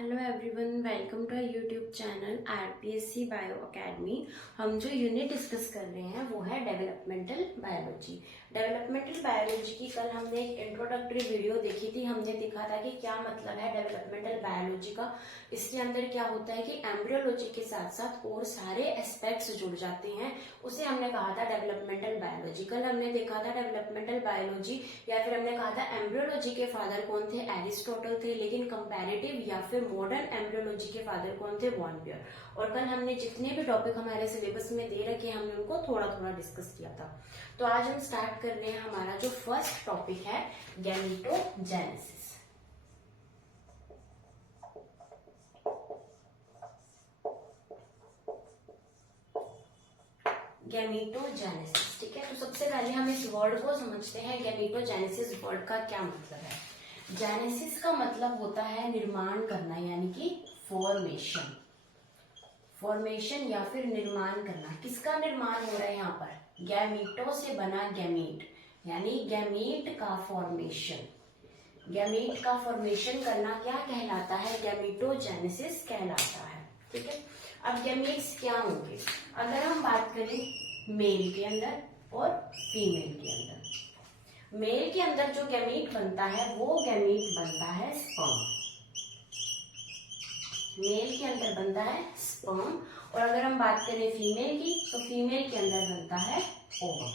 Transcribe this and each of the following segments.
Hello everyone, welcome to YouTube channel RPSC bio academy. हम जो unit discuss कर रहे हैं वो है डेवलपमेंटल बायोलॉजी। डेवलपमेंटल बायोलॉजी की कल हमने एक इंट्रोडक्टरी वीडियो देखी थी। हमने देखा था कि क्या मतलब है डेवलपमेंटल बायोलॉजी का, इसके अंदर क्या होता है कि एम्ब्रियोलॉजी के साथ साथ और सारे एस्पेक्ट्स जुड़ जाते हैं, उसे हमने कहा था डेवलपमेंटल बायोलॉजी। कल हमने देखा था डेवलपमेंटल बायोलॉजी या फिर हमने कहा था एम्ब्रियोलॉजी के फादर कौन थे, एरिस्टोटल थे, लेकिन कंपैरेटिव या फिर मॉडर्न एम्ब्रियोलॉजी के फादर कौन थे, वॉन पियर। और कल हमने जितने भी टॉपिक हमारे सिलेबस में दे रखे हमने उनको थोड़ा थोड़ा डिस्कस किया था। तो आज हम स्टार्ट कर रहे हैं हमारा जो फर्स्ट टॉपिक है गैमेटोजेनेसिस। गैमेटोजेनेसिस, ठीक है। तो सबसे पहले हम इस वर्ड को समझते हैं। गैमेटोजेनेसिस वर्ड का क्या मतलब है। जेनेसिस का मतलब होता है निर्माण करना, यानी कि फॉर्मेशन। फॉर्मेशन या फिर निर्माण करना। किसका निर्माण हो रहा है यहाँ पर, गैमीटो से बना गैमीट, यानी गैमीट का फॉर्मेशन। गैमीट का फॉर्मेशन करना क्या कहलाता है, गैमेटोजेनेसिस कहलाता है, ठीक है। अब गैमीट्स क्या होंगे, अगर हम बात करें मेल के अंदर और फीमेल के अंदर। मेल के अंदर जो गैमीट बनता है वो गैमीट बनता है स्पर्म। मेल के अंदर बनता है स्पर्म। और अगर हम बात करें फीमेल की, तो फीमेल के अंदर बनता है ओवम।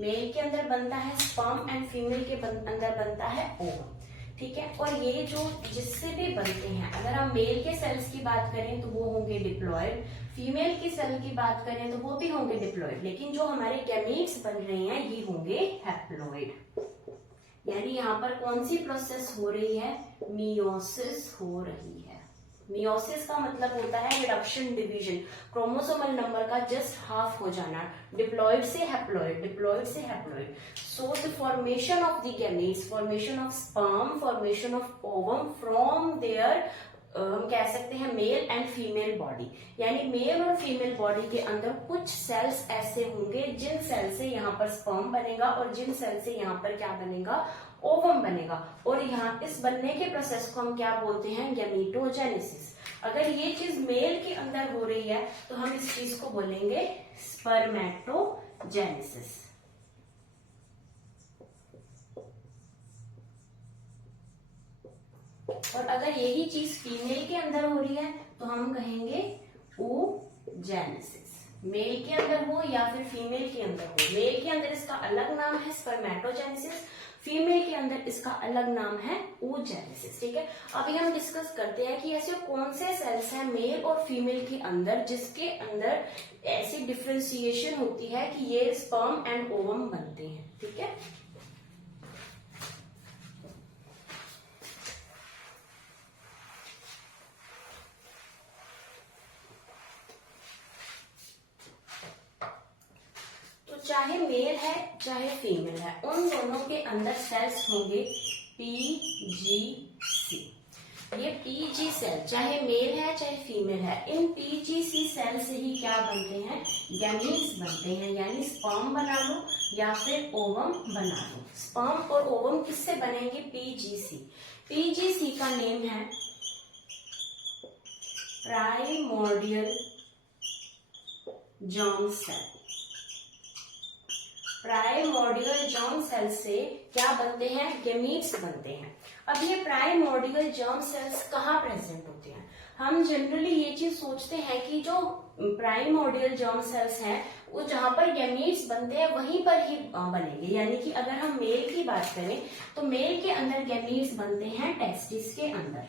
मेल के अंदर बनता है स्पर्म एंड फीमेल के अंदर बनता है ओवम, ठीक है। और ये जो जिससे भी बनते हैं, अगर हम मेल के सेल्स की बात करें तो वो होंगे डिप्लॉयड, फीमेल की सेल की बात करें तो वो भी होंगे डिप्लॉयड, लेकिन जो हमारे गैमीट्स बन रहे हैं ये होंगे हैप्लॉयड। यानी यहाँ पर कौन सी प्रोसेस हो रही है, मियोसिस हो रही है। मियोसिस का मतलब होता है रिडक्शन, डिवीजन, क्रोमोसोमल नंबर का जस्ट हाफ हो जाना, डिप्लॉयड से हैप्लॉयड, डिप्लॉयड से haploid. So the formation of the gametes, formation of sperm, formation of ovum from there, हम कह सकते हैं मेल एंड फीमेल बॉडी। यानी मेल और फीमेल बॉडी के अंदर कुछ सेल्स ऐसे होंगे जिन सेल से यहाँ पर स्पर्म बनेगा और जिन सेल से यहाँ पर क्या बनेगा, ओवम बनेगा। और यहाँ इस बनने के प्रोसेस को हम क्या बोलते हैं, गैमेटोजेनेसिस। अगर ये चीज मेल के अंदर हो रही है तो हम इस चीज को बोलेंगे स्पर्मेटोजेनेसिस। और अगर यही चीज फीमेल के अंदर हो रही है तो हम कहेंगे oogenesis। मेल के अंदर हो या फिर फीमेल के अंदर हो, मेल के अंदर इसका अलग नाम है स्पर्मेटोजेनेसिस, फीमेल के अंदर इसका अलग नाम है oogenesis, ठीक है। अभी हम डिस्कस करते हैं कि ऐसे कौन से सेल्स हैं मेल और फीमेल के अंदर जिसके अंदर ऐसी डिफ्रेंसिएशन होती है कि ये स्पर्म एंड ओवम बनते हैं, ठीक है। चाहे मेल है चाहे फीमेल है, उन दोनों के अंदर सेल्स होंगे पीजीसी। ये पीजी सेल चाहे मेल है चाहे फीमेल है, इन पीजीसी सेल से ही क्या बनते हैं, गैमीट्स बनते हैं। यानी स्पर्म बना लो या फिर ओवम बना लो। स्पर्म और ओवम किससे बनेंगे, पीजीसी। पीजीसी का नेम है primordial germ cell. Primordial germ cell से क्या बनते हैं, गैमीट्स बनते हैं। अब ये प्राइमोर्डियल जर्म सेल्स कहाँ प्रेजेंट होते हैं, हम जनरली ये चीज सोचते हैं कि जो प्राइमोर्डियल जर्म सेल्स हैं वो जहां पर गैमीट्स बनते हैं वहीं पर ही बनेंगे। यानी कि अगर हम मेल की बात करें तो मेल के अंदर गैमीट्स बनते हैं टेस्टिस के अंदर,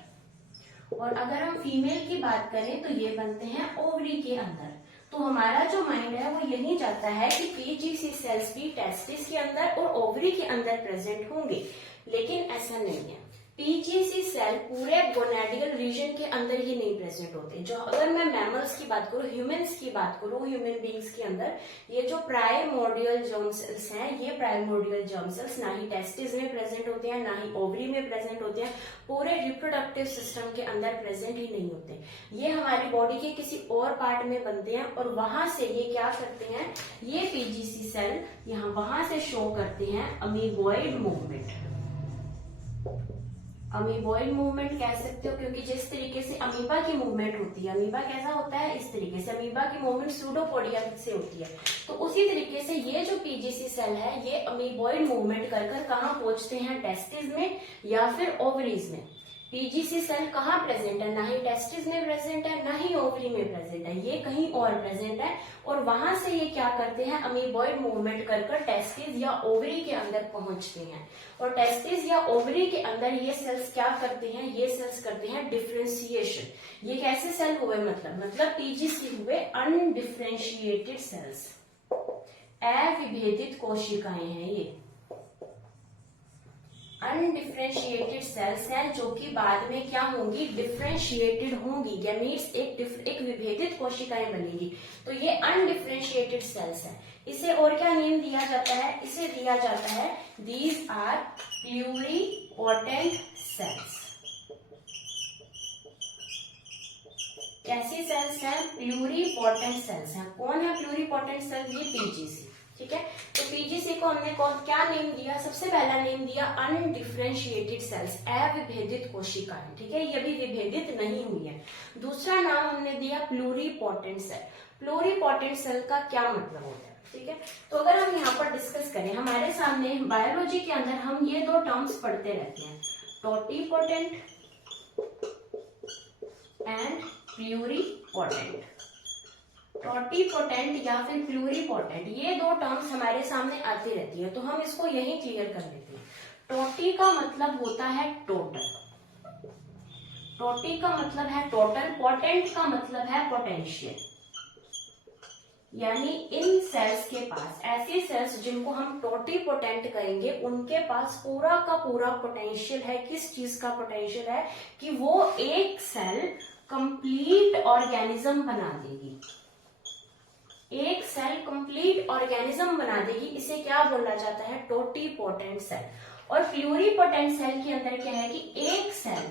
और अगर हम फीमेल की बात करें तो ये बनते हैं ओवरी के अंदर। तो हमारा जो माइंड है वो यही चाहता है कि पीजीसी सेल्स भी टेस्टिस के अंदर और ओवरी के अंदर प्रेजेंट होंगे, लेकिन ऐसा नहीं है। पीजीसी सेल पूरे गोनेडियल रीजन के अंदर ही नहीं प्रेजेंट होते। जो अगर मैं मैमल्स की बात करूं, ह्यूमंस की बात करूं, ह्यूमन बींग्स के अंदर ये जो प्राइमोर्डियल जर्म सेल्स हैं, ये प्राइमोर्डियल जर्म सेल्स ना ही टेस्टिस में प्रेजेंट होते हैं ना ही ओवरी में प्रेजेंट होते हैं, पूरे रिप्रोडक्टिव सिस्टम के अंदर प्रेजेंट ही नहीं होते। ये हमारी बॉडी के किसी और पार्ट में बनते हैं और वहां से ये क्या करते हैं, ये पीजीसी सेल यहाँ वहां से शो करते हैं अमीबॉइड मूवमेंट। अमीबॉइड मूवमेंट कह सकते हो, क्योंकि जिस तरीके से अमीबा की मूवमेंट होती है, अमीबा कैसा होता है, इस तरीके से अमीबा की मूवमेंट सूडोपोडिया से होती है, तो उसी तरीके से ये जो पीजीसी सेल है ये अमीबॉइड मूवमेंट कर कर कहाँ पहुंचते हैं, टेस्टिस में या फिर ओवरीज में। पीजीसी सेल कहाँ प्रेजेंट है, ना ही टेस्टिस में प्रेजेंट है ना ही ओवरी में प्रेजेंट है, ये कहीं और प्रेजेंट है, और वहां से ये क्या करते हैं, अमीबॉइड मूवमेंट कर कर टेस्टिस या ओवरी के अंदर पहुंचते हैं, और टेस्टिस या ओवरी के अंदर ये सेल्स क्या करते हैं, ये सेल्स करते हैं डिफरेंशिएशन। ये कैसे सेल हुए, मतलब पीजीसी हुए अनडिफरेंशिएटेड सेल्स, अविभेदित कोशिकाएं हैं ये, अनडिफरेंशिएटेड सेल्स हैं जो कि बाद में क्या होंगी, डिफरेंशिएटेड होंगी, गैमीट्स एक विभेदित कोशिकाएं बनेगी, तो ये अनडिफरेंशिएटेड सेल्स हैं। इसे और क्या नेम दिया जाता है, इसे दिया जाता है दीज आर प्लूरिपोटेंट सेल्स। कैसी सेल्स हैं, प्लूरिपोटेंट सेल्स हैं। कौन है प्लूरिपोटेंट सेल, ये पीजीसी, ठीक है। तो पीजीसी को हमने क्या नेम दिया, सबसे पहला नेम दिया अनडिफरेंशिएटेड सेल्स, अविभेदित कोशिकाएं, ठीक है, ये भी विभेदित नहीं हुई है। दूसरा नाम हमने दिया प्लूरिपोटेंट सेल। प्लूरिपोटेंट सेल का क्या मतलब होता है, ठीक है। तो अगर हम यहाँ पर डिस्कस करें, हमारे सामने बायोलॉजी के अंदर हम ये दो टर्म्स पढ़ते रहते हैं, टोटिपोटेंट एंड प्लूरिपोटेंट। टोटिपोटेंट या फिर प्लूरिपोटेंट, ये दो टर्म्स हमारे सामने आती रहती है, तो हम इसको यही क्लियर कर लेते हैं। टोटी का मतलब होता है टोटल, टोटी का मतलब है टोटल, पोटेंट का मतलब है पोटेंशियल, यानी इन सेल्स के पास, ऐसी सेल्स जिनको हम टोटिपोटेंट कहेंगे, उनके पास पूरा का पूरा पोटेंशियल है। किस चीज का पोटेंशियल है, कि वो एक सेल कंप्लीट ऑर्गेनिज्म बना देगी, एक सेल कंप्लीट ऑर्गेनिज्म बना देगी, इसे क्या बोला जाता है, टोटिपोटेंट सेल। और प्लूरिपोटेंट सेल के अंदर क्या है कि एक सेल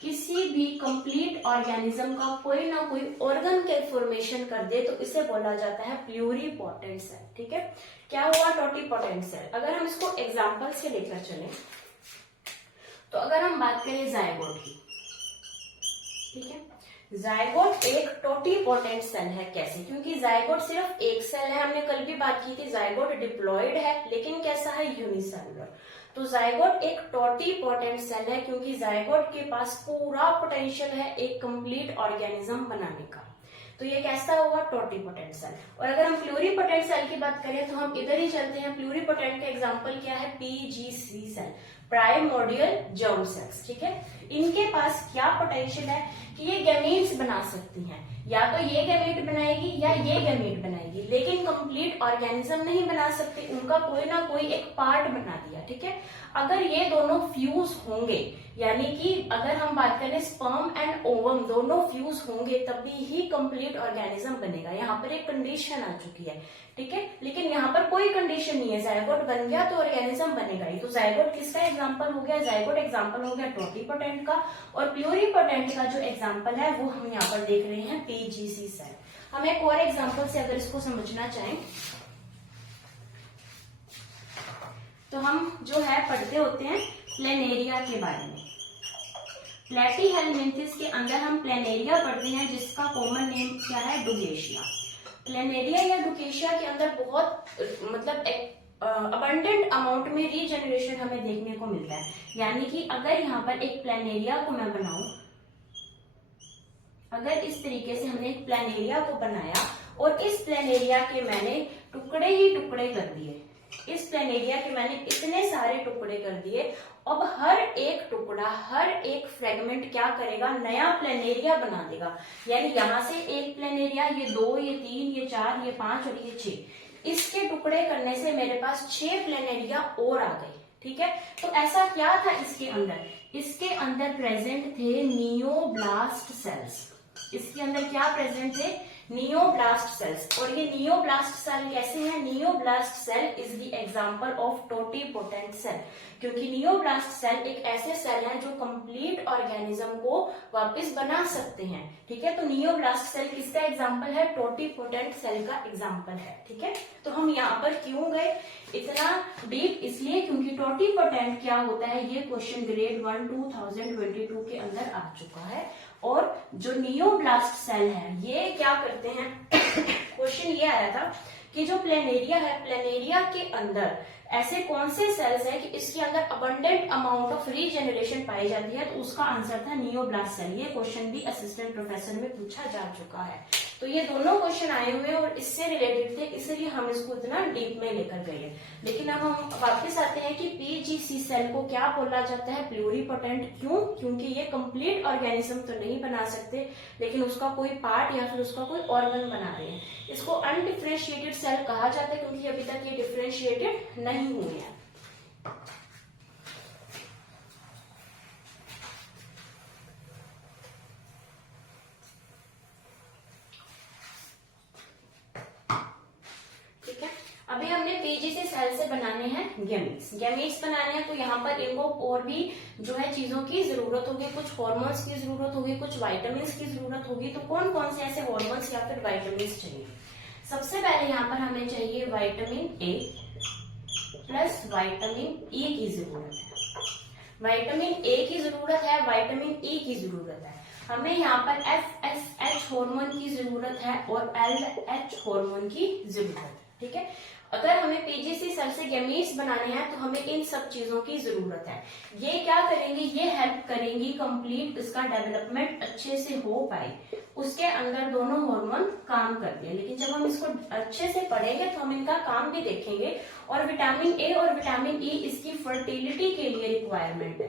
किसी भी कंप्लीट ऑर्गेनिज्म का कोई ना कोई ऑर्गन के फॉर्मेशन कर दे, तो इसे बोला जाता है प्लूरिपोटेंट सेल, ठीक है। क्या हुआ टोटिपोटेंट सेल, अगर हम इसको एग्जांपल से लेकर चलें, तो अगर हम बात करें जायगोट की, ठीक है, जायगोट एक टोटिपोटेंट सेल है। कैसे, क्योंकि जायगोट सिर्फ एक सेल है, हमने कल भी बात की थी, जायगोट डिप्लॉयड है लेकिन कैसा है, यूनिसेलुलर। तो जायगोट एक टोटिपोटेंट सेल है क्योंकि जायगोट के पास पूरा पोटेंशियल है एक कंप्लीट ऑर्गेनिज्म बनाने का, तो ये कैसा हुआ, टोटिपोटेंट सेल। और अगर हम प्लूरिपोटेंट सेल की बात करें तो हम इधर ही चलते हैं। प्लूरिपोटेंट का एग्जांपल क्या है, PGC cell, primordial germ cells, ठीक है। इनके पास क्या पोटेंशियल है कि ये गैमीट्स बना सकती हैं, या तो ये गैमीट बनाएगी या ये गैमीट बनाएगी, लेकिन कंप्लीट ऑर्गेनिज्म नहीं बना सकती, उनका कोई ना कोई एक पार्ट बना दिया, ठीक है। अगर ये दोनों फ्यूज होंगे, यानी कि अगर हम बात करें स्पर्म एंड ओवम दोनों फ्यूज होंगे, तभी ही कंप्लीट ऑर्गेनिज्म बनेगा। यहाँ पर एक कंडीशन आ चुकी है, ठीक है, लेकिन यहाँ पर कोई कंडीशन नहीं है, जायगोट बन गया तो ऑर्गेनिज्म बनेगा ही। तो जायगोट किसका एग्जांपल हो गया, जायगोट एग्जांपल हो गया टोटिपोटेंट का, और प्लूरिपोटेंट का जो एग्जांपल है वो हम यहाँ पर देख रहे हैं पीजीसी सेल। हम एक और एग्जांपल से अगर इसको समझना चाहें, तो हम जो है पढ़ते होते हैं प्लेनेरिया के बारे में। प्लेटीहेलमिंथेस के अंदर हम प्लेनेरिया पढ़ते हैं, जिसका कॉमन नेम क्या है, डुगेशिया। प्लेनेरिया या डुगेशिया के अंदर बहुत अबंडेंट अमाउंट में रीजनरेशन हमें देखने को मिलता है। यानी कि अगर यहाँ पर एक प्लेनेरिया को मैं बनाऊं, अगर इस तरीके से हमने एक प्लेनेरिया को बनाया और इस प्लेनेरिया के मैंने टुकड़े ही टुकड़े कर दिए, इस प्लेनेरिया के मैंने इतने सारे टुकड़े कर दिए, अब हर एक टुकड़ा, हर एक फ्रेगमेंट क्या करेगा, नया प्लेनेरिया बना देगा। यानी यहां से एक प्लेनेरिया, ये 2, ये 3, ये 4, ये 5 और ये 6, इसके टुकड़े करने से मेरे पास 6 प्लेनेरिया और आ गए, ठीक है। तो ऐसा क्या था इसके अंदर, इसके अंदर प्रेजेंट थे नियोब्लास्ट सेल्स। इसके अंदर क्या प्रेजेंट थे, नियोब्लास्ट सेल्स। और ये नियोब्लास्ट सेल कैसे हैं? Neoblast cell is the example of totipotent cell, क्योंकि नियोब्लास्ट सेल एक ऐसे सेल हैं जो कंप्लीट ऑर्गेनिज्म को वापस बना सकते हैं। ठीक है, तो नियोब्लास्ट सेल किसका एग्जांपल है? टोटिपोटेंट सेल का एग्जांपल है। ठीक है, तो हम यहाँ पर क्यों गए इतना डीप? इसलिए क्योंकि टोटिपोटेंट क्या होता है, ये क्वेश्चन ग्रेड 1 2022 के अंदर आ चुका है। और जो नियोब्लास्ट सेल है ये क्या करते हैं? क्वेश्चन ये आया था कि जो प्लेनेरिया है, प्लेनेरिया के अंदर ऐसे कौन से सेल्स हैं कि इसके अंदर अबंडेंट अमाउंट ऑफ रीजेनरेशन पाई जाती है, तो उसका आंसर था नियोब्लास्ट सेल। ये क्वेश्चन भी असिस्टेंट प्रोफेसर में पूछा जा चुका है। तो ये दोनों क्वेश्चन आए हुए और इससे रिलेटेड थे, इसलिए हम इसको इतना डीप में लेकर गए। लेकिन अब हम वापस आते हैं कि पीजीसी सेल को क्या बोला जाता है? प्लूरिपोटेंट। क्यों? क्योंकि ये कंप्लीट ऑर्गेनिज्म तो नहीं बना सकते, लेकिन उसका कोई पार्ट या फिर उसका कोई ऑर्गन बना रहे हैं। इसको अनडिफरेंशिएटेड सेल कहा जाता है क्योंकि अभी तक ये डिफरेंशिएटेड नहीं हुए हैं। अभी हमने पीजीसी सेल से बनाने हैं गैमीट्स। गैमीट्स बनाने हैं तो यहाँ पर इनको और भी जो है चीजों की जरूरत होगी, कुछ हॉर्मोन्स की जरूरत होगी, कुछ विटामिन्स की जरूरत होगी। तो कौन कौन से ऐसे हॉर्मोन्स या फिर विटामिन्स चाहिए? सबसे पहले यहाँ पर हमें चाहिए vitamin A plus vitamin E की जरूरत है। विटामिन ए की जरूरत है, विटामिन ई की जरूरत है। हमें यहाँ पर FSH हार्मोन की जरूरत है और LH हार्मोन की जरूरत है। ठीक है, अगर हमें पीजीसी सेल से गैमीट्स बनाने हैं तो हमें इन सब चीजों की जरूरत है। ये क्या करेंगी? ये हेल्प करेंगी कंप्लीट इसका डेवलपमेंट अच्छे से हो पाए। उसके अंदर दोनों हार्मोन काम करते हैं, लेकिन जब हम इसको अच्छे से पढ़ेंगे तो हम इनका काम भी देखेंगे। और विटामिन ए और विटामिन ई इसकी फर्टिलिटी के लिए रिक्वायरमेंट है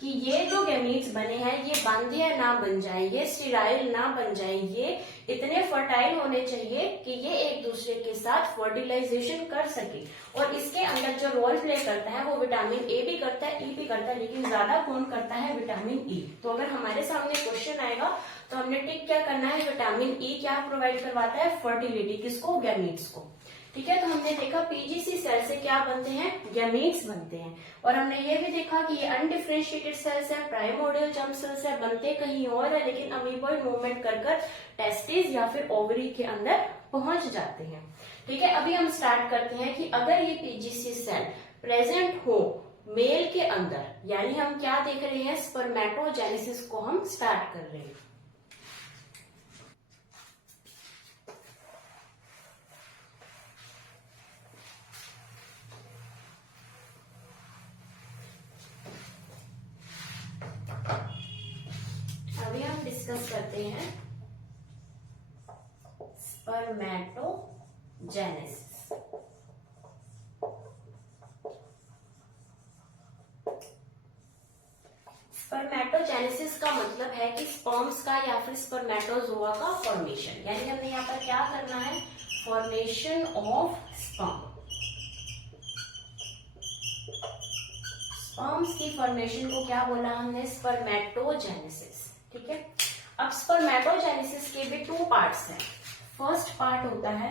कि ये जो गैमीट्स बने हैं ये बांधिया ना बन जाए, ये स्टेराइल ना बन जाए, ये इतने फर्टाइल होने चाहिए कि ये एक दूसरे के साथ फर्टिलाइजेशन कर सके। और इसके अंदर जो रोल प्ले करता है वो विटामिन ए भी करता है, ई भी करता है, लेकिन ज्यादा कौन करता है? Vitamin E. तो अगर हमारे सामने क्वेश्चन आएगा तो हमने टिक क्या करना है? विटामिन ई क्या प्रोवाइड करवाता है? फर्टिलिटी। किसको? गैमीट्स को। ठीक है, तो हमने देखा पीजीसी सेल से क्या बनते हैं? गैमीट्स बनते हैं। और हमने ये भी देखा कि ये अनडिफरेंशिएटेड सेल्स है, प्राइमोर्डियल जर्म सेल्स है, बनते कहीं और है, लेकिन अमीबॉइड मूवमेंट कर टेस्टिस या फिर ओवरी के अंदर पहुंच जाते हैं। ठीक है, अभी हम स्टार्ट करते हैं कि अगर ये पीजीसी सेल प्रेजेंट हो मेल के अंदर, यानी हम क्या देख रहे हैं? स्पर्मेटोजेनेसिस को हम स्टार्ट कर रहे हैं। अभी हम डिस्कस करते हैं स्पर्मेटोजेनेसिस। स्पर्मेटोजेनेसिस का मतलब है कि स्पर्म्स का या फिर स्पर्मेटोजोआ का फॉर्मेशन, यानी हमें यहाँ पर क्या करना है? Formation of sperm. स्पर्म्स की फॉर्मेशन को क्या बोला हमने? स्पर्मेटोजेनेसिस। ठीक है, अब स्पर्मेटोजेनेसिस के भी 2 पार्ट्स हैं। फर्स्ट पार्ट होता है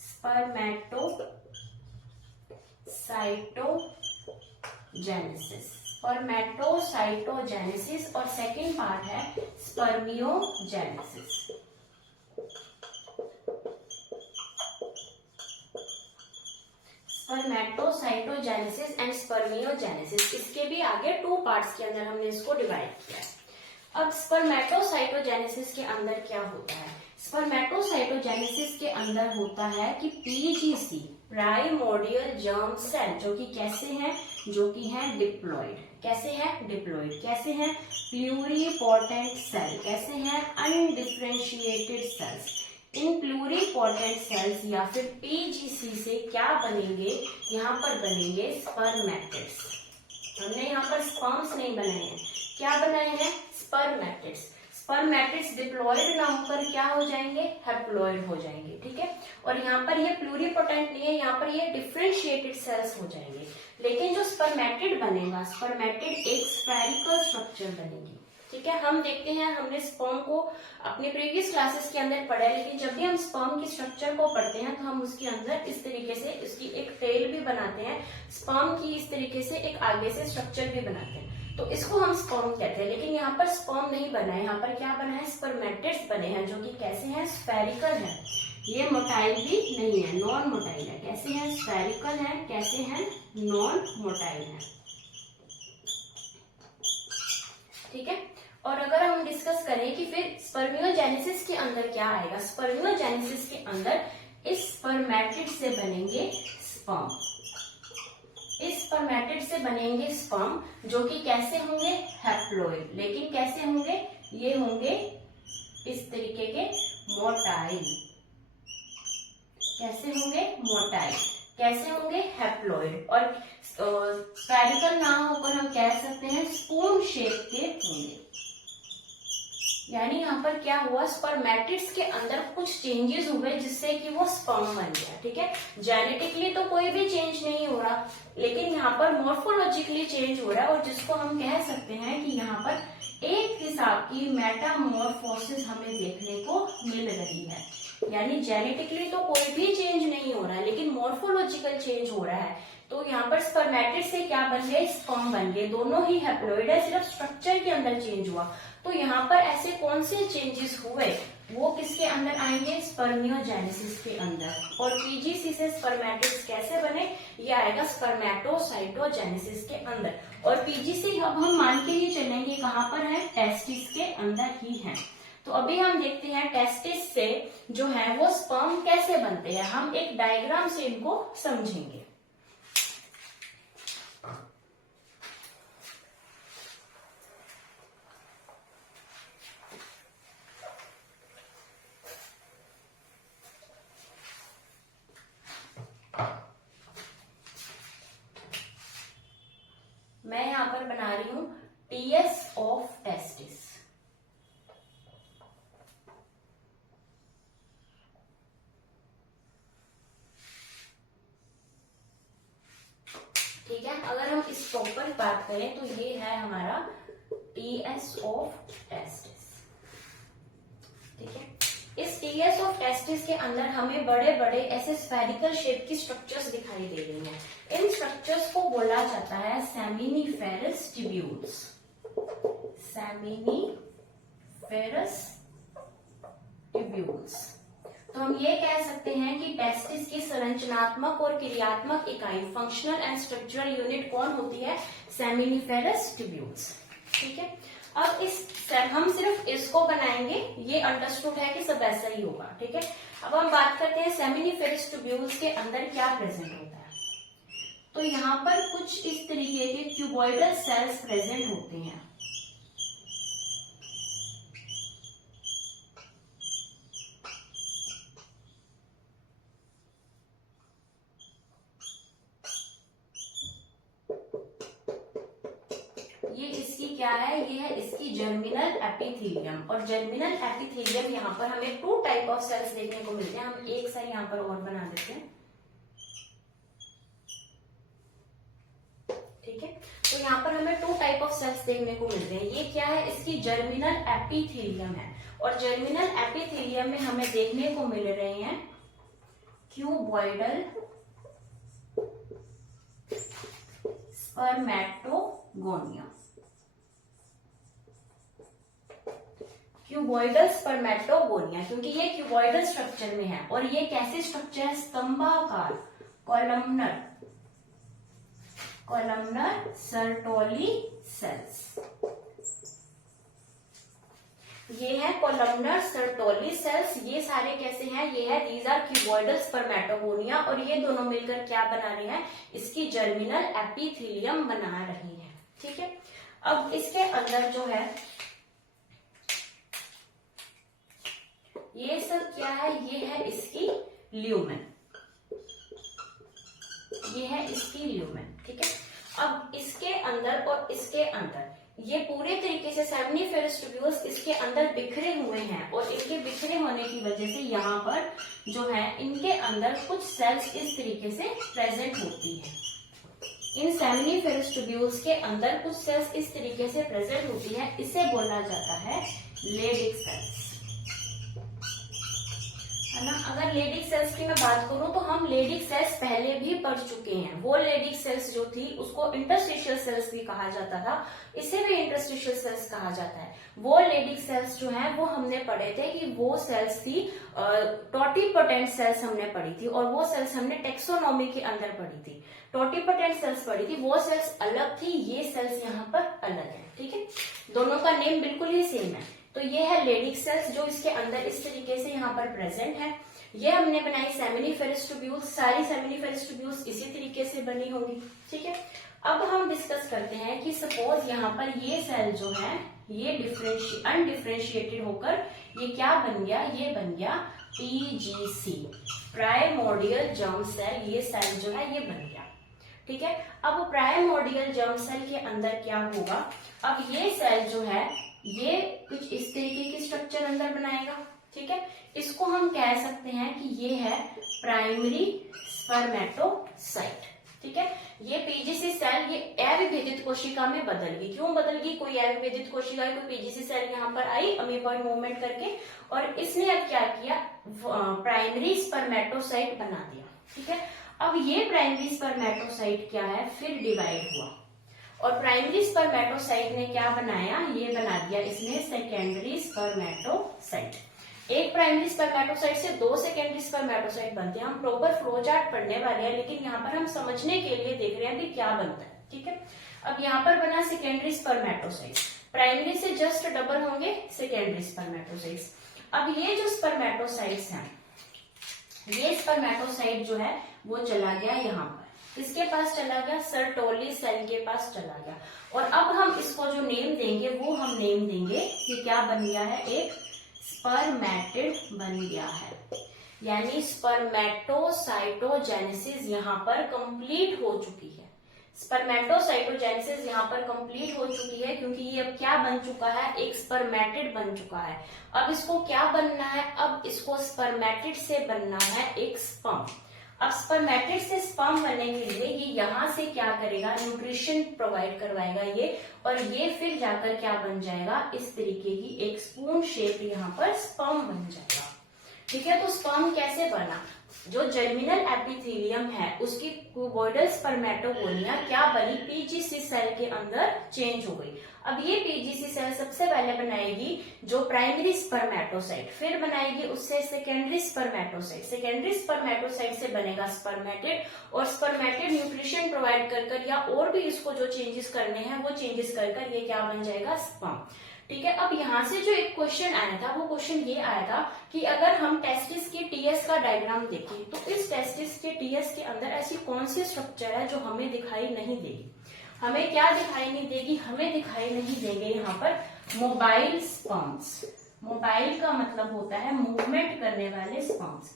स्पर्मेटोसाइटोजेनेसिस, स्पर्मेटोसाइटोजेनेसिस, और सेकेंड पार्ट है स्पर्मियोजेनेसिस। स्पर्मेटोसाइटोजेनेसिस एंड स्पर्मियोजेनेसिस, इसके भी आगे 2 पार्ट्स के अंदर हमने इसको डिवाइड किया है। अब स्पर्मेटोसाइटोजेनेसिस के अंदर क्या होता है? स्पर्मेटोसाइटोजेनेसिस के अंदर होता है कि पीजीसी प्राइमोर्डियल जर्म सेल, जो कि कैसे हैं? जो कि हैं डिप्लॉइड। कैसे हैं? डिप्लॉइड। कैसे हैं? Pluripotent cell. कैसे हैं? Undifferentiated cells. इन प्लूरिपोटेंट सेल्स या फिर पीजीसी से क्या बनेंगे? यहाँ पर बनेंगे स्पर्मेटिड्स। हमने यहाँ पर स्पर्म्स नहीं बनाए हैं, क्या बनाए हैं? स्पर्मेटिड्स। स्पर्मेटिड्स डिप्लॉइड ना होकर क्या हो जाएंगे? हैप्लॉइड हो जाएंगे। ठीक है, और यहाँ पर ये प्लूरिपोटेंट नहीं है, यहाँ पर ये डिफरेंशिएटेड सेल्स हो जाएंगे। लेकिन जो स्पर्मेटिड बनेगा, स्पर्मेटिड एक स्फेरिकल स्ट्रक्चर बनेगी। ठीक है, हम देखते हैं, हमने स्पर्म को अपने प्रीवियस क्लासेस के अंदर पढ़ा है, लेकिन जब भी हम स्पर्म की स्ट्रक्चर को पढ़ते हैं तो हम उसके अंदर इस तरीके से इसकी एक टेल भी बनाते हैं, स्पर्म की इस तरीके से एक आगे से स्ट्रक्चर भी बनाते हैं, तो इसको हम स्पर्म कहते हैं। लेकिन यहाँ पर स्पर्म नहीं बना है, यहाँ पर क्या बना है, स्पर्मेटिड्स बने हैं, जो कि कैसे हैं, स्फेरिकल है। ये मोटाइल भी नहीं है, नॉन मोटाइल है। कैसे हैं, स्फेरिकल है। कैसे हैं, नॉन मोटाइल है। ठीक है, और अगर हम डिस्कस करें कि फिर स्पर्मियोजेनेसिस के अंदर क्या आएगा, स्पर्मियोजेनेसिस के अंदर इस स्पर्मेटिड से बनेंगे स्पर्म, इस स्पर्मेटिड से बनेंगे स्पर्म, जो कि कैसे होंगे, हैप्लॉइड। लेकिन कैसे होंगे, ये होंगे इस तरीके के मोटाइल। कैसे होंगे, मोटाइल। कैसे होंगे, हैप्लॉइड। और स्फेरिकल ना होकर हम कह सकते हैं स्पून शेप के होंगे। यानी यहाँ पर क्या हुआ, स्पर्मेटिड्स के अंदर कुछ चेंजेस हुए जिससे कि वो स्पर्म बन गया। ठीक है, जेनेटिकली तो कोई भी चेंज नहीं हो रहा, लेकिन यहाँ पर मॉर्फोलॉजिकली चेंज हो रहा है, और जिसको हम कह सकते हैं कि यहाँ पर एक हिसाब की मेटामॉर्फोसिस हमें देखने को मिल रही है। यानी जेनेटिकली तो कोई भी चेंज नहीं हो रहा है, लेकिन मॉर्फोलॉजिकल चेंज हो रहा है। तो यहाँ पर स्पर्मेटिड से क्या बन गए, स्पर्म बन गए। दोनों ही हैप्लॉइड है, सिर्फ स्ट्रक्चर के अंदर चेंज हुआ। तो यहाँ पर ऐसे कौन से चेंजेस हुए, वो किसके अंदर आएंगे, स्पर्मियोजेनेसिस के अंदर। और पीजीसी से स्पर्मेटिड्स कैसे बने, ये आएगा स्पर्मेटोसाइटोजेनेसिस के अंदर। और पीजीसी अब हम मान के ही चलेंगे कहाँ पर है, टेस्टिस के अंदर ही है। तो अभी हम देखते हैं टेस्टिस से जो है वो स्पर्म कैसे बनते हैं, हम एक डायग्राम से इनको समझेंगे। मैं यहां पर बना रही हूं टीएस ऑफ टेस्टिस। ठीक है, अगर हम इस प्रॉपर बात करें तो ये है हमारा टीएस ऑफ टेस्टिस। ठीक है, इस टीएस ऑफ टेस्टिस के अंदर हमें बड़े बड़े ऐसे स्फेरिकल शेप की स्ट्रक्चर्स दिखाई दे रही हैं। इन स्ट्रक्चर्स को बोला जाता है सेमिनिफेरस ट्यूब्यूल्स। Seminiferous tubules. तो हम ये कह सकते हैं कि टेस्टिस की संरचनात्मक और क्रियात्मक इकाई, फंक्शनल एंड स्ट्रक्चरल यूनिट कौन होती है, सेमिनिफेरस ट्यूब्यूल्स। ठीक है, अब हम सिर्फ इसको बनाएंगे, ये अंडरस्टूड है कि सब ऐसा ही होगा। ठीक है, अब हम बात करते हैं सेमिनिफेरस ट्यूब्यूल्स के अंदर क्या प्रेजेंट होता है। तो यहाँ पर कुछ इस तरीके के क्यूबॉइडल सेल्स प्रेजेंट होते हैं। ये इसकी क्या है, ये है इसकी जर्मिनल एपिथेलियम। और जर्मिनल एपिथेलियम यहाँ पर हमें 2 टाइप ऑफ सेल्स देखने को मिलते हैं। हम एक साइड यहाँ पर और बना देते हैं। ठीक है, तो यहाँ पर हमें 2 टाइप ऑफ सेल्स देखने को मिलते हैं। ये क्या है, इसकी जर्मिनल एपिथेलियम है। और जर्मिनल एपिथेलियम में हमें देखने को मिल रहे हैं क्यूबॉइडल स्पर्मेटोगोनिया। क्यूबॉइडल स्पर्मेटोगोनिया, क्योंकि ये क्यूबॉइडल स्ट्रक्चर में है। और ये कैसे स्ट्रक्चर है, स्तंभाकार, कॉलमनर सर्टोली सेल्स। ये है कॉलमनर सर्टोली सेल्स। ये सारे कैसे हैं, ये है दीज आर क्यूबॉइडल स्पर्मेटोगोनिया। और ये दोनों मिलकर क्या बना रही हैं, इसकी जर्मिनल एपिथेलियम बना रही है। ठीक है, अब इसके अंदर जो है ये सब क्या है, ये है इसकी ल्यूमेन, ये है इसकी ल्यूमेन। ठीक है, अब इसके अंदर और इसके अंदर ये पूरे तरीके से सेमिनिफेरस ट्यूब्यूल्स इसके अंदर बिखरे हुए हैं। और इनके बिखरे होने की वजह से यहाँ पर जो है इनके अंदर कुछ सेल्स इस तरीके से प्रेजेंट होती है। इन सेमिनिफेरस ट्यूब्यूल्स के अंदर कुछ सेल्स इस तरीके से प्रेजेंट होती है, इसे बोला जाता है लेडिक सेल्स, है ना। अगर लेडिक सेल्स की मैं बात करूं तो हम लेडिक सेल्स पहले भी पढ़ चुके हैं। वो लेडिक सेल्स जो थी उसको इंटरस्टिशियल सेल्स भी कहा जाता था, इसे भी इंटरस्टिशियल सेल्स कहा जाता है। वो लेडिक सेल्स जो हैं वो हमने पढ़े थे कि वो सेल्स थी टोटिपोटेंट सेल्स हमने पढ़ी थी, और वो सेल्स हमने टेक्सोनॉमी के अंदर पढ़ी थी। टोटिपोटेंट सेल्स पढ़ी थी, वो सेल्स अलग थी, ये सेल्स यहाँ पर अलग है, ठीक है। दोनों का नेम बिल्कुल ही सेम है। तो ये है लेडिक सेल्स जो इसके अंदर इस तरीके से यहाँ पर प्रेजेंट है। ये हमने बनाई सेमिनिफेरस ट्यूब्यूल्स, सारी सेमिनिफेरस ट्यूब्यूल्स इसी तरीके से बनी होंगी, ठीक है। अब हम डिस्कस करते हैं कि सपोज यहाँ पर ये सेल जो है ये अनडिफरेंशिएटेड होकर ये क्या बन गया, ये बन गया पीजीसी, प्राइमोर्डियल जर्म सेल। ये सेल जो है ये बन गया, ठीक है। अब प्राइमोर्डियल जर्म सेल के अंदर क्या होगा, अब ये सेल जो है ये कुछ इस तरीके की स्ट्रक्चर अंदर बनाएगा, ठीक है। इसको हम कह सकते हैं कि ये है प्राइमरी स्पर्मेटोसाइट, ठीक है। ये पीजीसी सेल ये अविभेदित कोशिका में बदल गई। क्यों बदल गई, कोई अविभेदित कोशिका है, कोई पीजीसी सेल यहाँ पर आई अमीबॉइड मूवमेंट करके, और इसने अब क्या किया, प्राइमरी स्पर्मेटोसाइट बना दिया, ठीक है। अब ये प्राइमरी स्पर्मेटोसाइट क्या है, फिर डिवाइड हुआ, और प्राइमरी स्पर्मेटोसाइट ने क्या बनाया, ये बना दिया इसने सेकेंडरी स्पर्मेटोसाइट। एक प्राइमरी स्पर्मेटोसाइट से दो सेकेंडरी स्पर्मेटोसाइट बनते हैं। हम प्रॉपर फ्लो चार्ट पढ़ने वाले हैं, लेकिन यहाँ पर हम समझने के लिए देख रहे हैं कि क्या बनता है, ठीक है। अब यहाँ पर बना सेकेंडरी स्पर्मेटोसाइट, प्राइमरी से जस्ट डबल होंगे सेकेंडरी स्पर्मेटोसाइट्स। अब ये जो स्पर्मेटोसाइट्स हैं, ये स्पर्मेटोसाइट जो है वो चला गया यहाँ पर, किसके पास चला गया, सर्टोली सेल के पास चला गया। और अब हम इसको जो नेम देंगे वो हम नेम देंगे कि क्या बन गया है, एक स्पर्मेटिड बन गया है, यानी स्पर्मेटोसाइटोजेनेसिस यहाँ पर कंप्लीट हो चुकी है। स्पर्मेटोसाइटोजेनेसिस यहाँ पर कंप्लीट हो चुकी है, क्योंकि ये अब क्या बन चुका है, एक स्पर्मेटिड बन चुका है। अब इसको क्या बनना है, अब इसको स्पर्मेटिड से बनना है एक स्पर्म। अब स्पर्मेटिड से स्पर्म बनने के लिए ये यहाँ से क्या करेगा, न्यूट्रिशन प्रोवाइड करवाएगा ये, और ये फिर जाकर क्या बन जाएगा, इस तरीके की एक स्पून शेप यहाँ पर स्पर्म बन जाएगा, ठीक है। तो स्पर्म कैसे बना, जो जर्मिनल एपिथेलियम है उसकी क्यूबोइडल स्पर्मेटोगोनिया क्या बनी, पीजीसी सेल के अंदर चेंज हो गई। अब ये पीजीसी सेल सबसे पहले बनाएगी जो प्राइमरी स्पर्मेटोसाइट, फिर बनाएगी उससे सेकेंडरी स्पर्मेटोसाइट, सेकेंडरी स्पर्मेटोसाइट से बनेगा स्पर्मेटिड, और स्पर्मेटिड न्यूट्रिशन प्रोवाइड कर या और भी इसको जो चेंजेस करने हैं वो चेंजेस कर ये क्या बन जाएगा, स्पर्म, ठीक है। अब यहाँ से जो एक क्वेश्चन आया था वो क्वेश्चन ये आया था कि अगर हम टेस्टिस के टीएस का डायग्राम देखें तो इस टेस्टिस के टीएस के अंदर ऐसी कौन सी स्ट्रक्चर है जो हमें दिखाई नहीं देगी, हमें क्या दिखाई नहीं देगी, हमें दिखाई नहीं देंगे यहाँ पर मोबाइल स्पर्म्स। मोबाइल का मतलब होता है मूवमेंट करने वाले स्पर्म्स।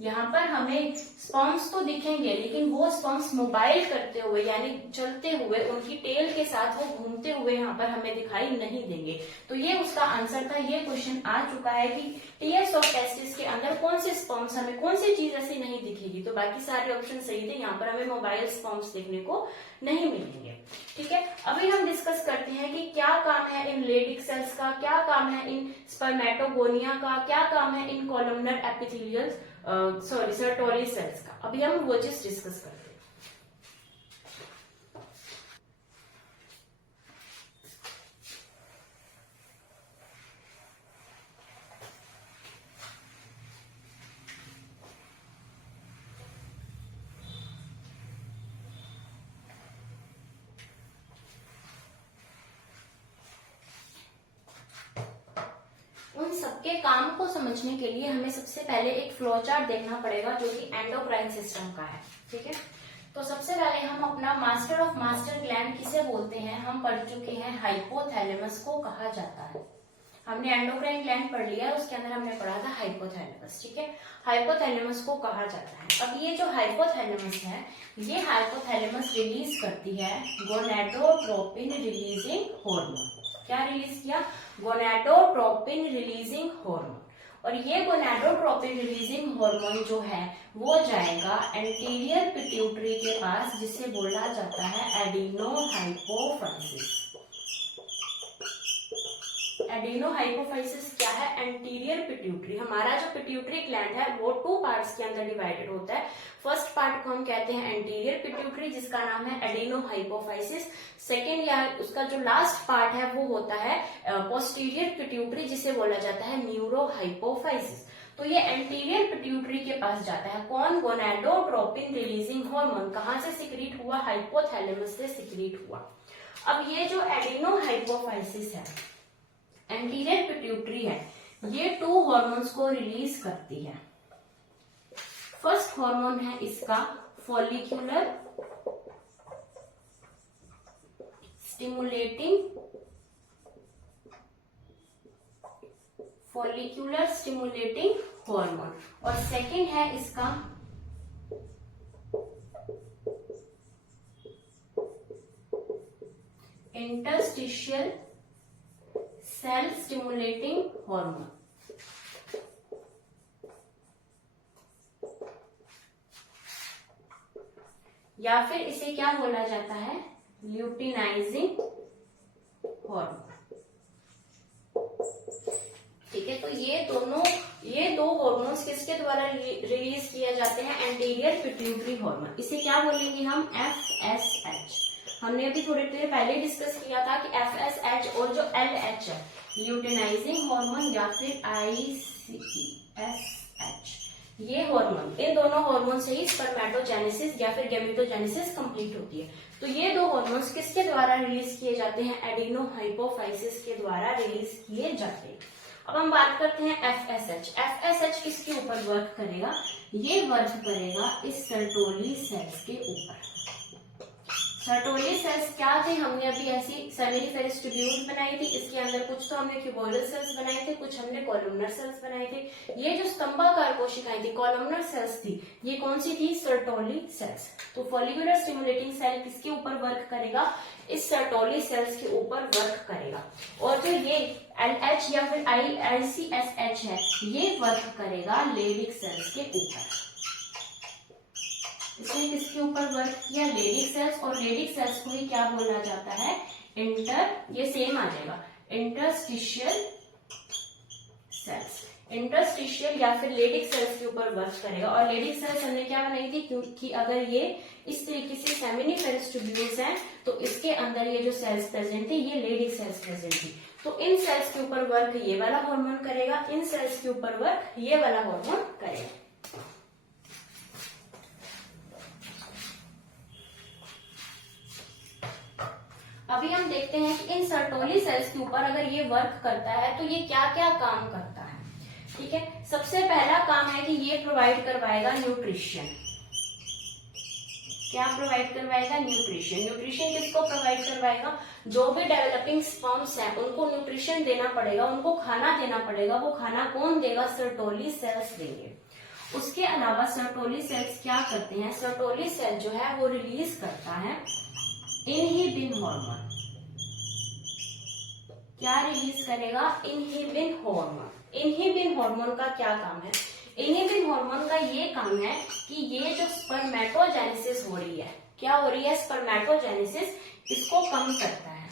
यहाँ पर हमें स्पर्म्स तो दिखेंगे, लेकिन वो स्पर्म्स मोबाइल करते हुए यानी चलते हुए उनकी टेल के साथ वो घूमते हुए यहाँ पर हमें दिखाई नहीं देंगे। तो ये उसका आंसर था। ये क्वेश्चन आ चुका है कि टीएस ऑफ टेस्टिस के अंदर कौन से स्पर्म्स, हमें कौन सी चीज ऐसी नहीं दिखेगी। तो बाकी सारे ऑप्शन सही थे, यहाँ पर हमें मोबाइल स्पर्म्स देखने को नहीं मिलेंगे, ठीक है। अभी हम डिस्कस करते हैं कि क्या काम है इन लेडिक सेल्स का, क्या काम है इन स्पर्मेटोगोनिया का, क्या काम है इन कॉलमनर एपिथेलियल सर्टोली सेल्स का। अभी हम वो चीज डिस्कस करते हैं। उन सबके काम को समझने के लिए हमें सबसे पहले एक फ्लो चार्ट देखना पड़ेगा जो कि एंडोक्राइन सिस्टम का है, ठीक है। तो सबसे पहले हम अपना मास्टर ऑफ मास्टर ग्लैंड किसे बोलते हैं, हम पढ़ चुके हैं हाइपोथैलेमस को कहा जाता है। हमने एंडोक्राइन ग्लैंड पढ़ लिया, उसके अंदर हमने पढ़ा था हाइपोथैलेमस, ठीक है। हाइपोथैलेमस को कहा जाता है। अब ये जो हाइपोथैलेमस है, ये हाइपोथैलेमस रिलीज करती है गोनेडोट्रोपिन रिलीजिंग हार्मोन। क्या रिलीज किया, गोनेडोट्रोपिन रिलीजिंग हार्मोन। और ये गोनाडोट्रोपिन रिलीजिंग हार्मोन जो है वो जाएगा एंटीरियर पिट्यूटरी के पास, जिसे बोला जाता है एडिनोहाइपोफाइसिस। एडिनोहाइपोफाइसिस क्या है? Anterior pituitary. हमारा जो पिट्यूटरी ग्लैंड है वो 2 पार्ट्स के अंदर डिवाइडेड होता है। फर्स्ट पार्ट को हम कहते हैं एंटीरियर पिट्यूटरी, जिसका नाम है एडिनोहाइपोफाइसिस। सेकेंड या उसका जो लास्ट पार्ट है वो होता है पोस्टीरियर पिट्यूटरी, जिसे बोला जाता है न्यूरोहाइपोफाइसिस। तो ये एंटीरियर पिट्यूटरी के पास जाता है कौन? Gonadotropin releasing hormone. कहां से सिक्रीट हुआ? हाइपोथैलेमस से सिक्रीट हुआ। अब ये जो एडिनोहाइपोफाइसिस है, एंटीरियर पिट्यूटरी है, ये 2 हार्मोन्स को रिलीज करती है। फर्स्ट हार्मोन है इसका फॉलिक्यूलर स्टिमुलेटिंग हार्मोन, और सेकंड है इसका इंटरस्टिशियल सेल स्टिमुलेटिंग हार्मोन। या फिर इसे क्या बोला जाता है? Luteinizing hormone. ठीक है, तो ये दो हार्मोन्स किसके द्वारा रिलीज किए जाते हैं? Anterior pituitary hormone. इसे क्या बोलेंगे हम? FSH। हमने अभी थोड़ी देर पहले डिस्कस किया था कि FSH और जो LH है, ल्यूटिनाइजिंग हार्मोन या फिर ICSH, ये हार्मोन, इन दोनों हार्मोन से ही स्पर्मेटोजेनेसिस या फिर गैमेटोजेनेसिस कंप्लीट होती है। तो ये 2 हार्मोन्स किसके द्वारा रिलीज किए जाते हैं? एडिनोहाइपोफाइसिस के द्वारा रिलीज किए जाते हैं। अब हम बात करते हैं FSH। FSH किसके ऊपर वर्क करेगा? ये वर्क करेगा इस सर्टोली सेल्स के ऊपर। सर्टोली सेल्स क्या थे? हमने अभी ऐसी सेमिनिफेरस ट्यूब्यूल्स बनाई थी। इसके अंदर कुछ तो हमने क्यूबोइडल सेल्स बनाए थे, कुछ हमने कॉलमनर सेल्स बनाए थे। ये जो स्तंभाकार कोशिकाएं थी, कॉलमनर सेल्स थी, ये कौन सी थी? Sertoli cells. तो फॉलिकुलर स्टिमुलेटिंग सेल किसके ऊपर वर्क करेगा? इस सर्टोली सेल्स के ऊपर वर्क करेगा। और जो ये LH या फिर ICSH है, ये वर्क करेगा लेडिक सेल्स के ऊपर। इसने किसके ऊपर वर्क किया? Leydig cells. और लेडिक सेल्स को ही क्या बोला जाता है? ये सेम आ जाएगा, इंटरस्टिशियल सेल्स। इंटरस्टिशियल या फिर लेडिक सेल्स के ऊपर वर्क करेगा। और लेडिक सेल्स हमने क्या बनाई थी? क्योंकि अगर ये इस तरीके से सेमिनिफेरस ट्यूब्यूल्स हैं, तो इसके अंदर ये जो सेल्स प्रेजेंट थी, ये लेडिक सेल्स प्रेजेंट थी। तो इन सेल्स के ऊपर वर्क ये वाला हार्मोन करेगा, इन सेल्स के ऊपर वर्क ये वाला हार्मोन करेगा। अभी हम देखते हैं कि इन सर्टोली सेल्स के ऊपर अगर ये वर्क करता है तो ये क्या क्या काम करता है। ठीक है, सबसे पहला काम है कि ये प्रोवाइड करवाएगा न्यूट्रिशन। क्या प्रोवाइड करवाएगा? न्यूट्रिशन। न्यूट्रिशन किसको प्रोवाइड करवाएगा? जो भी डेवलपिंग स्पर्म्स हैं उनको न्यूट्रिशन देना पड़ेगा, उनको खाना देना पड़ेगा। वो खाना कौन देगा? सर्टोली सेल्स देंगे। उसके अलावा सर्टोली सेल्स क्या करते हैं? सर्टोली सेल जो है वो रिलीज करता है इनहिबिन हार्मोन। क्या रिलीज करेगा? Inhibin hormone. इनहिबिन हार्मोन का क्या काम है? इनहिबिन हार्मोन का ये काम है कि ये जो स्पर्मेटोजेनेसिस हो रही है, क्या हो रही है? स्पर्मेटोजेनेसिस, इसको कम करता है।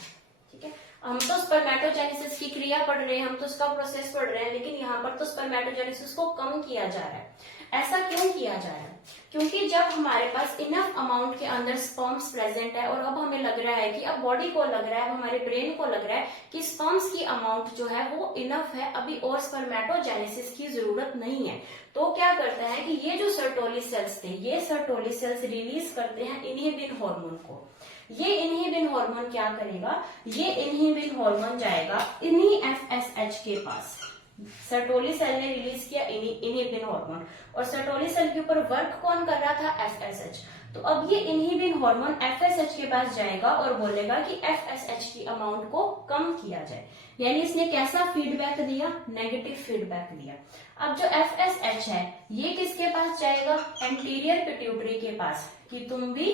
ठीक है, हम तो स्पर्मेटोजेनेसिस की क्रिया पढ़ रहे हैं, हम तो उसका प्रोसेस पढ़ रहे हैं, लेकिन यहाँ पर तो स्पर्मेटोजेनेसिस को कम किया जा रहा है। ऐसा क्यों किया जा रहा है? क्योंकि जब हमारे पास इनफ अमाउंट के अंदर स्पर्म्स प्रेजेंट है और अब हमें लग रहा है कि अब बॉडी को लग रहा है, अब हमारे ब्रेन को लग रहा है कि स्पर्म्स की अमाउंट जो है वो इनफ है, अभी और स्पर्मेटोजेनेसिस की जरूरत नहीं है, तो क्या करता है कि ये जो सर्टोली सेल्स थे, ये सर्टोली सेल्स रिलीज करते हैं इनहिबिन हार्मोन को। ये इनहिबिन हार्मोन क्या करेगा? ये इनहिबिन हार्मोन जाएगा इन्हीं FSH के पास। सर्टोली सेल ने रिलीज किया इनहिबिन हार्मोन, और सर्टोली सेल के ऊपर वर्क कौन कर रहा था? FSH। तो अब ये इनहिबिन हार्मोन FSH के पास जाएगा और बोलेगा कि FSH की अमाउंट को कम किया जाए। यानी इसने कैसा फीडबैक दिया? नेगेटिव फीडबैक दिया। अब जो FSH है ये किसके पास जाएगा? एंटीरियर पिट्यूटरी के पास, कि तुम भी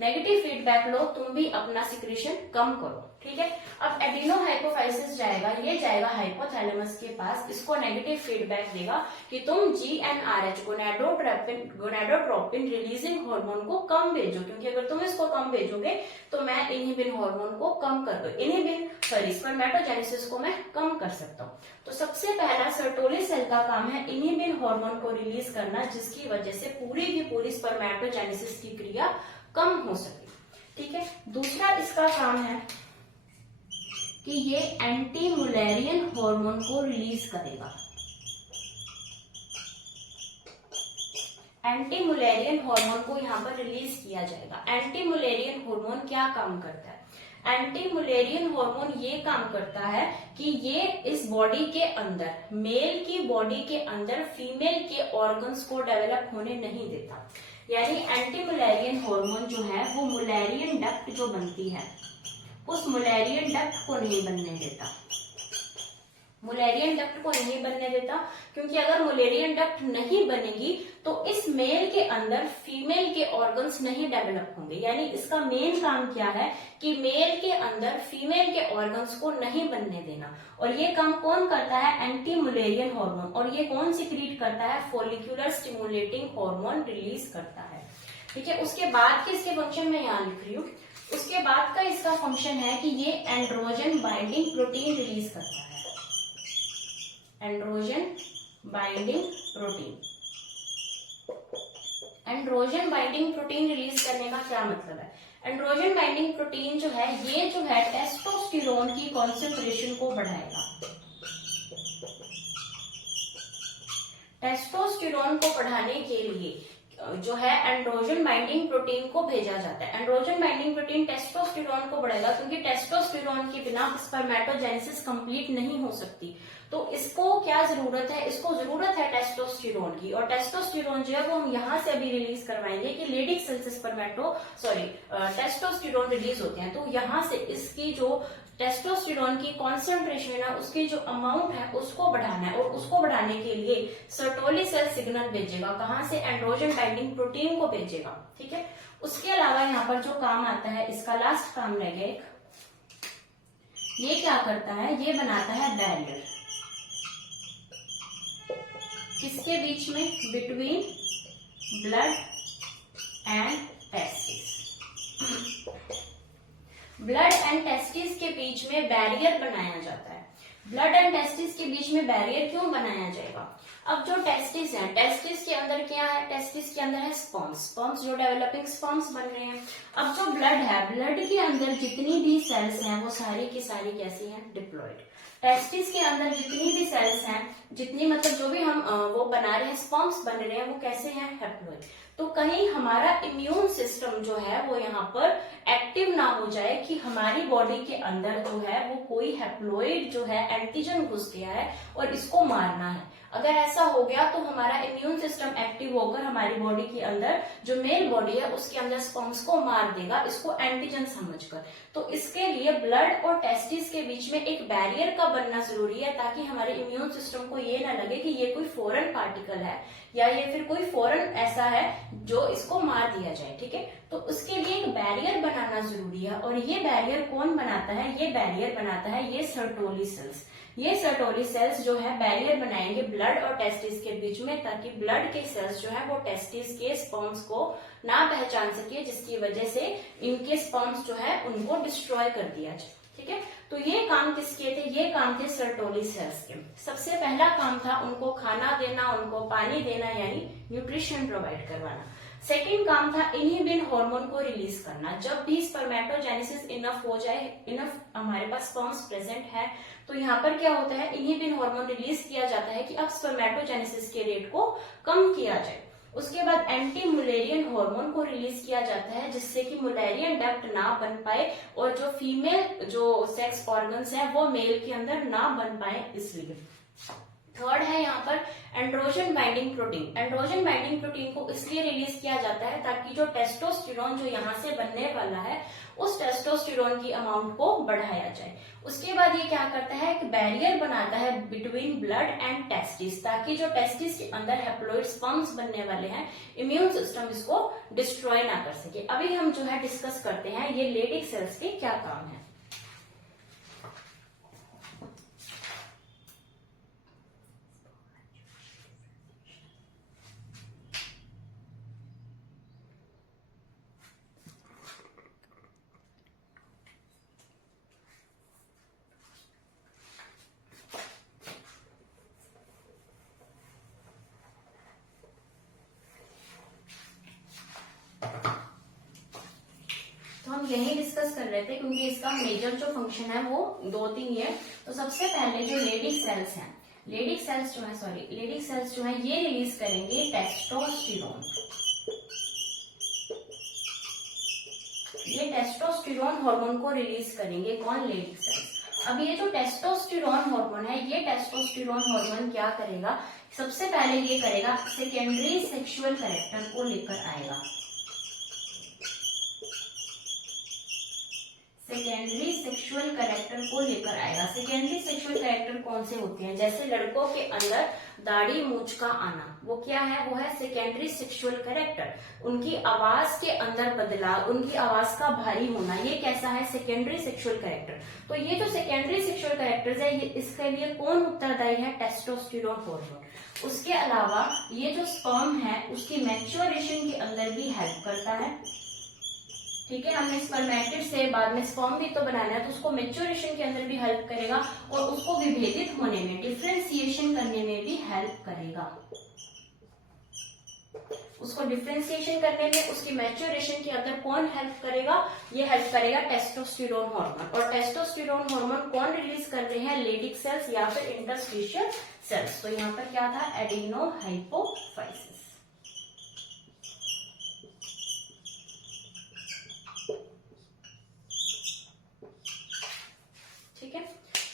नेगेटिव फीडबैक लो, तुम भी अपना सिक्रीशन कम करो, ठीक है। अब एडिनो हाइपोफाइसिस जाएगा, ये जाएगा हाइपोथैलेमस के पास, इसको नेगेटिव फीडबैक देगा कि तुम GnRH गोनाडोट्रोपिन रिलीजिंग हार्मोन को कम भेजो, क्योंकि अगर तुम इसको कम भेजोगे तो मैं इनहिबिन हार्मोन को कम कर दो, स्पर्मेटोजेनेसिस को मैं कम कर सकता हूँ। तो सबसे पहला सर्टोली सेल का काम है इनहिबिन हार्मोन को रिलीज करना, जिसकी वजह से पूरी की पूरी स्पर्मेटोजेनेसिस की क्रिया कम हो सके, ठीक है। दूसरा इसका काम है कि ये एंटी मुलेरियन हार्मोन को रिलीज करेगा। एंटी मुलेरियन हार्मोन को यहाँ पर रिलीज किया जाएगा। एंटी मुलेरियन हार्मोन क्या काम करता है? एंटी मुलेरियन हार्मोन ये काम करता है कि ये इस बॉडी के अंदर, मेल की बॉडी के अंदर फीमेल के ऑर्गन्स को डेवलप होने नहीं देता। यानी एंटी मुलेरियन हार्मोन जो है वो मुलेरियन डक्ट जो बनती है उस मुलेरियन डक्ट को नहीं बनने देता, मुलेरियन डक्ट को नहीं बनने देता, क्योंकि अगर मुलेरियन डक्ट नहीं बनेगी तो इस मेल के अंदर फीमेल के ऑर्गन्स नहीं डेवलप होंगे। यानी इसका मेन काम क्या है कि मेल के अंदर फीमेल के ऑर्गन्स को नहीं बनने देना, और ये काम कौन करता है? Anti Mullerian hormone. और ये कौन सिक्रीट करता है? फॉलिक्यूलर स्टिमुलेटिंग हार्मोन रिलीज करता है, ठीक है। उसके बाद के इसके फंक्शन में यहाँ लिख रही हूँ। उसके बाद का इसका फंक्शन है कि ये एंड्रोजन बाइंडिंग प्रोटीन रिलीज करता है, androgen binding protein. Androgen binding protein release करने का क्या मतलब है? एंड्रोजन बाइंडिंग प्रोटीन जो है ये जो है टेस्टोस्टेरोन की कॉन्सेंट्रेशन को बढ़ाएगा। टेस्टोस्टेरोन को बढ़ाने के लिए जो है एंड्रोजन बाइंडिंग प्रोटीन को भेजा जाता है। एंड्रोजन बाइंडिंग प्रोटीन टेस्टोस्टेरोन को बढ़ेगा, क्योंकि टेस्टोस्टेरोन के बिना स्पर्मेटोजेनेसिस कंप्लीट नहीं हो सकती। तो इसको क्या जरूरत है? इसको जरूरत है टेस्टोस्टेरोन की, और टेस्टोस्टेरोन जो है वो हम यहाँ से अभी रिलीज करवाएंगे कि लेडीज सेल से टेस्टोस्टेरोन रिलीज होते हैं। तो यहाँ से इसकी जो टेस्टोस्टेरोन की कॉन्सेंट्रेशन है, उसकी जो अमाउंट है उसको बढ़ाना है, और उसको बढ़ाने के लिए सर्टोली सेल सिग्नल भेजेगा। कहाँ से? एंड्रोजन बाइंडिंग प्रोटीन को भेजेगा, ठीक है। उसके अलावा यहाँ पर जो काम आता है, इसका लास्ट काम रह गया एक, ये क्या करता है? ये बनाता है बैरियर किसके बीच में? Between blood and testis. Blood and testis के बीच में बैरियर बनाया जाता है। ब्लड एंड टेस्टिस के बीच में बैरियर क्यों बनाया जाएगा? अब जो टेस्टिस है, टेस्टिस के अंदर क्या है? टेस्टिस के अंदर है स्पर्म्स, स्पर्म्स जो डेवलपिंग स्पर्म्स बन रहे हैं। अब जो ब्लड है, ब्लड के अंदर जितनी भी सेल्स हैं वो सारी की सारी कैसी हैं? डिप्लॉयड। टेस्टिस के अंदर जितनी भी सेल्स हैं, जितनी मतलब जो भी हम वो बना रहे हैं, स्पर्म्स बन रहे हैं, वो कैसे हैं? हैप्लॉयड। तो कहीं हमारा इम्यून सिस्टम जो है वो यहाँ पर एक्टिव ना हो जाए कि हमारी बॉडी के अंदर जो है वो कोई हैप्लॉइड जो है एंटीजन घुस गया है और इसको मारना है। अगर ऐसा हो गया तो हमारा इम्यून सिस्टम एक्टिव होकर हमारी बॉडी के अंदर जो मेल बॉडी है उसके अंदर स्पर्म्स को मार देगा, इसको एंटीजन समझकर। तो इसके लिए ब्लड और टेस्टिस के बीच में एक बैरियर का बनना जरूरी है, ताकि हमारे इम्यून सिस्टम को ये ना लगे कि ये कोई फॉरेन पार्टिकल है या ये फिर कोई फॉरेन ऐसा है जो इसको मार दिया जाए, ठीक है। तो उसके लिए एक बैरियर बनाना जरूरी है, और ये बैरियर कौन बनाता है? ये बैरियर बनाता है ये सर्टोली सेल्स। ये सर्टोली सेल्स जो है बैरियर बनाएंगे ब्लड और टेस्टिस के बीच में, ताकि ब्लड के सेल्स जो है वो टेस्टिस के स्पर्म्स को ना पहचान सके, जिसकी वजह से इनके स्पर्म्स जो है उनको डिस्ट्रॉय कर दिया जाए, ठीक है। तो ये काम किसके थे? ये काम थे सर्टोली सेल्स के। सबसे पहला काम था उनको खाना देना, उनको पानी देना, यानी न्यूट्रिशन प्रोवाइड करवाना। सेकेंड काम था इनहिबिन हार्मोन को रिलीज करना। जब भी स्पर्मेटोजेनेसिस इनफ हो जाए, इनफ हमारे पास स्पर्म्स प्रेजेंट है, तो यहाँ पर क्या होता है? इनहिबिन हार्मोन रिलीज किया जाता है कि अब स्पर्मेटोजेनेसिस के रेट को कम किया जाए। उसके बाद एंटी मुलेरियन हार्मोन को रिलीज किया जाता है, जिससे कि मुलेरियन डक्ट ना बन पाए और जो फीमेल जो सेक्स ऑर्गन्स है वो मेल के अंदर ना बन पाए, इसलिए। थर्ड है यहाँ पर androgen binding protein. Androgen binding protein को इसलिए रिलीज किया जाता है ताकि जो टेस्टोस्टेरोन जो यहाँ से बनने वाला है उस टेस्टोस्टेरोन की अमाउंट को बढ़ाया जाए। उसके बाद ये क्या करता है, एक बैरियर बनाता है बिटवीन ब्लड एंड टेस्टिस, ताकि जो टेस्टिस के अंदर हैप्लॉइड स्पर्म्स बनने वाले हैं, इम्यून सिस्टम इसको डिस्ट्रॉय ना कर सके। अभी हम जो है डिस्कस करते हैं ये लेडिक सेल्स के क्या काम है। तो हम यही डिस्कस कर रहे थे, क्योंकि इसका मेजर जो फंक्शन है वो 2-3 ही है। तो सबसे पहले जो लेडिक सेल्स हैं, लेडिक सेल्स जो है ये रिलीज करेंगे टेस्टोस्टेरोन। ये टेस्टोस्टेरोन हार्मोन को रिलीज करेंगे कौन, लेडिक सेल्स। अब ये जो टेस्टोस्टेरोन हार्मोन है, ये टेस्टोस्टेरोन हार्मोन क्या करेगा, सबसे पहले ये करेगा सेकेंडरी सेक्सुअल कैरेक्टर को लेकर आएगा। सेकेंडरी सेक्सुअल कैरेक्टर को लेकर आएगा। सेकेंडरी सेक्सुअल कैरेक्टर कौन से होते हैं, जैसे लड़कों के अंदर दाढ़ी मूंछ का आना, वो क्या है, वो है सेकेंडरी सेक्सुअल कैरेक्टर। उनकी आवाज के अंदर बदलाव, उनकी आवाज का भारी होना, ये कैसा है, सेकेंडरी सेक्सुअल कैरेक्टर। तो ये जो सेकेंडरी सेक्सुअल कैरेक्टर्स है, ये इसके लिए कौन उत्तरदायी है, टेस्टोस्टेरोन हार्मोन। उसके अलावा ये जो स्पर्म है उसकी मैच्योरेशन के अंदर भी हेल्प करता है। ठीक है, हमने स्पर्मेटिड से बाद में स्पर्म भी तो बनाना है, तो उसको मेच्योरेशन के अंदर भी हेल्प करेगा और उसको विभेदित होने में, डिफ्रेंसिएशन करने में भी हेल्प करेगा। उसको डिफ्रेंसिएशन करने में, उसकी मैच्योरेशन के अंदर कौन हेल्प करेगा, ये हेल्प करेगा टेस्टोस्टेरोन हार्मोन। और टेस्टोस्टेरोन हार्मोन कौन रिलीज कर रहे हैं, लेडिक सेल्स या फिर इंटरस्टिशियल सेल्स। तो यहाँ पर क्या था, एडिनोहाइपोफाइसिस। ठीक है,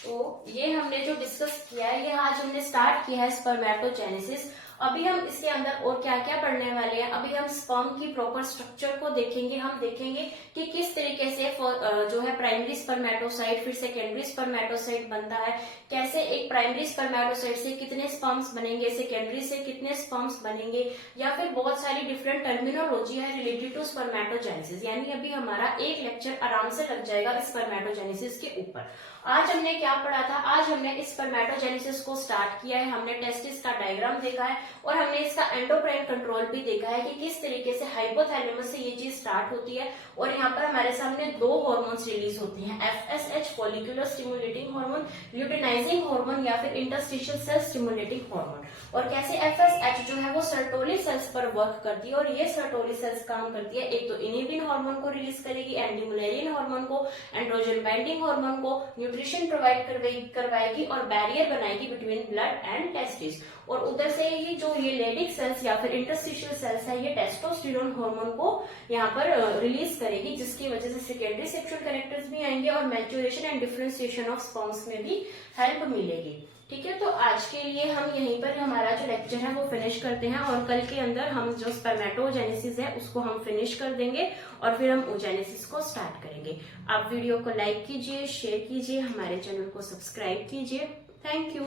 तो ये हमने जो डिस्कस किया है, ये आज हमने स्टार्ट किया है स्पर्मेटोजेनेसिस। अभी हम इसके अंदर और क्या क्या पढ़ने वाले हैं, अभी हम स्पर्म की प्रॉपर स्ट्रक्चर को देखेंगे। हम देखेंगे कि किस तरीके से जो है प्राइमरी स्पर्मेटोसाइट फिर सेकेंडरी स्पर्मेटोसाइट बनता है, कैसे एक प्राइमरी स्पर्मेटोसाइट से कितने स्पर्म्स बनेंगे, सेकेंडरी से कितने स्पर्म्स बनेंगे, या फिर बहुत सारी डिफरेंट टर्मिनोलॉजी है रिलेटेड टू स्पर्मेटोजेनेसिस। यानी अभी हमारा एक लेक्चर आराम से लग जाएगा स्पर्मेटोजेनेसिस के ऊपर। आज हमने क्या पढ़ा था, आज हमने स्पर्मेटोजेनेसिस को स्टार्ट किया है, हमने टेस्टिस का डायग्राम देखा है और हमने इसका एंडोक्राइन कंट्रोल भी देखा है कि किस तरीके से हाइपोथैलेमस से ये चीज स्टार्ट होती है। और यहाँ पर हमारे सामने 2 हार्मोन्स रिलीज होती हैं, FSH follicular stimulating hormone, luteinizing hormone या फिर इंटरस्टिशियल सेल स्टिमुलेटिंग हार्मोन। और कैसे FSH जो है वो सर्टोली सेल्स पर वर्क करती है, और ये सर्टोली सेल्स काम करती है, एक तो इनिबिन हार्मोन को रिलीज करेगी, एंटीमुलेरिन हार्मोन को, एंड्रोजन बाइंडिंग हार्मोन को, न्यूट्रिशन प्रोवाइड करवाएगी और बैरियर बनाएगी बिटवीन ब्लड एंड टेस्टिस। और उधर से ही जो ये लेडिक सेल्स या फिर इंटरस्टिशियल सेल्स है, ये टेस्टोस्टेरोन हार्मोन को यहाँ पर रिलीज करेगी, जिसकी वजह से सेकेंडरी सेक्सुअल कैरेक्टर्स भी आएंगे और maturation and differentiation of sperms में भी हेल्प मिलेगी। ठीक है, तो आज के लिए हम यहीं पर हमारा जो लेक्चर है वो फिनिश करते हैं, और कल के अंदर हम जो स्पर्मेटोजेनेसिस है उसको हम फिनिश कर देंगे और फिर हम ओजेनेसिस को स्टार्ट करेंगे। आप वीडियो को लाइक कीजिए, शेयर कीजिए, हमारे चैनल को सब्सक्राइब कीजिए। Thank you.